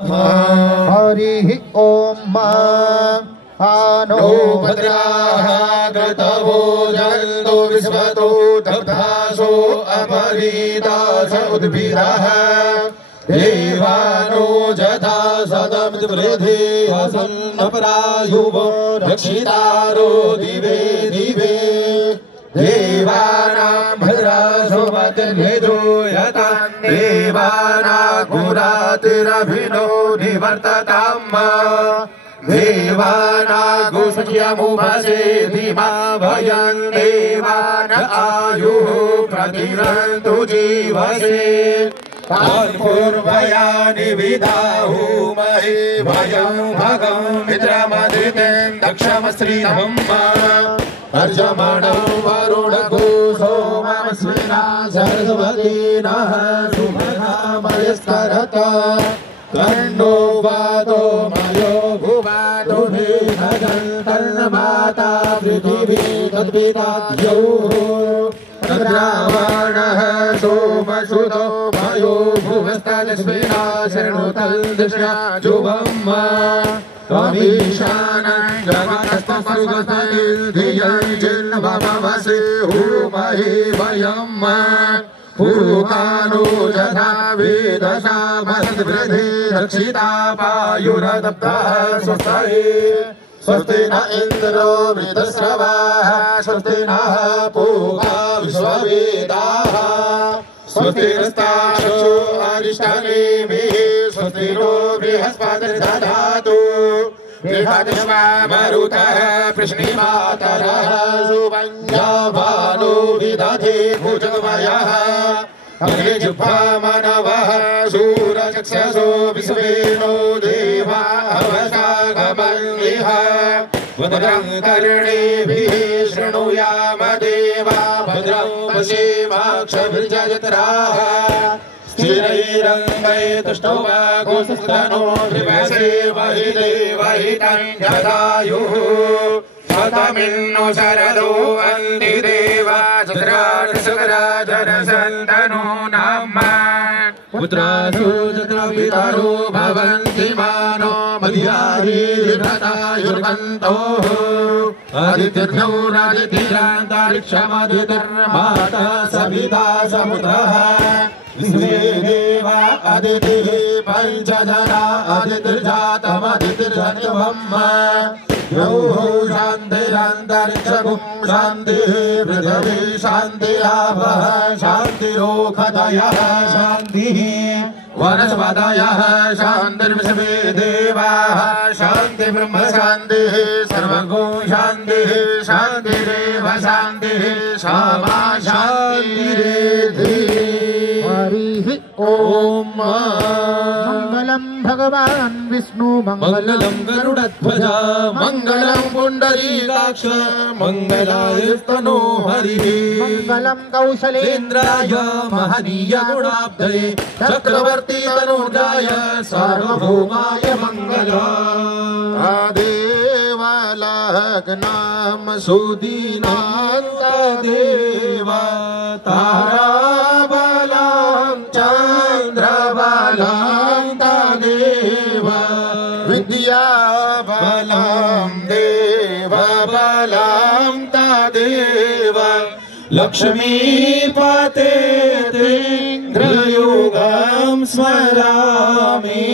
हरिः ॐ आनो भद्राः कृतवो जन्तु विश्वतो दग्धासो अपरीतास उद्भिदः देवानो जथा सदमिद्वृधे असन्नपरायुवो रक्षितारो दिवे दिवे देवानां भद्रासो मतिर्भेदो यथा देवानागुरातिरभिनो निवर्तताम् देवानागुसख्यमुपसे धीमा भयं देवान आयुः प्रतिरन्तु जीवसे पूर्वयानि विदाहुमहे भयं भगं मित्रमदितेन दक्षमश्रीहम् अर्जमणं वरुणगो सोमस्विना सरस्वतीनः सुमनामयस्करत तन्नो वादो मयो भुवादो भगन्तर्माता पृथिवी तद्विदाद्योः तद्रावणः सोमसुतो मयो भुवस्तस्विना शृणुतल्दिशा जुवम् त्वमीशानं जगतस्तस्वततिर्धियं जिन्वमवसे हुमहि वयम् पुरुकानो यथा वेदसा मद्वृधे रक्षिता पायुरदब्धः स्वस्ति स्वस्ति न इन्द्रो वृद्धश्रवाः स्वस्ति नः पूगा विश्ववेदाः स्वस्ति नस्ताक्षो अरिष्टनेमिः स्वस्ति नो बृहस्पतिर्दधातु बृहद्वा मरुतः पृश्निमातरः सुवन्याभानो विदधे भुजगमयः अग्निजिह्वा मनवः सूरचक्षसो विश्वेनो देवा अवसागमन्विः भद्रं कर्णेभिः शृणुयाम देवा भद्रं पश्येमाक्षभिर्जयत्राः स्थिरैरङ्गैतुष्टुवागुस्तनो द्विवसे वहि देवहितं जदायुः शतमिन्नो शरदो वन्ति देवा चतुरार्षराजनसन्तनो नाम पुत्रासु चतुर्वितरो भवन्ति मानो मध्याहीर्घटायुर्वन्तोः आदित्यर्नौरादितिरान्तरिक्षमदितिर्माता सविता समुद्रः विश्वे देवा अदितिः पञ्चजना अदितिर्जातमदितिर्जनिवम् द्यौः शान्तिरन्तरिक्षगुं शान्तिः पृथिवी शान्तिरापः शान्तिरोखदयः शान्तिः वनस्पतयः शान्तिर्विश्वे देवाः शान्ति ब्रह्म शान्तिः सर्वगो शान्तिः शान्तिरेव शान्तिः सामा शान्तिरेधि। हरिः ॐ मंगलम भगवान् विष्णु मंगलम गरुडध्वज मंगलम पुंडरीकाक्ष मंगलायस्तनो हरिः मंगलम कौशलेन्द्राय महनीय गुणाब्धये चक्रवर्ती तनूजाय सार्वभौमाय मंगलम् आदेवलग्नाम सुदीनान्त देव ताराबलं चन्द्रबलं तदेव विद्याबलं देवबलं तदेव लक्ष्मीपते इन्द्रयोगं स्मरामि।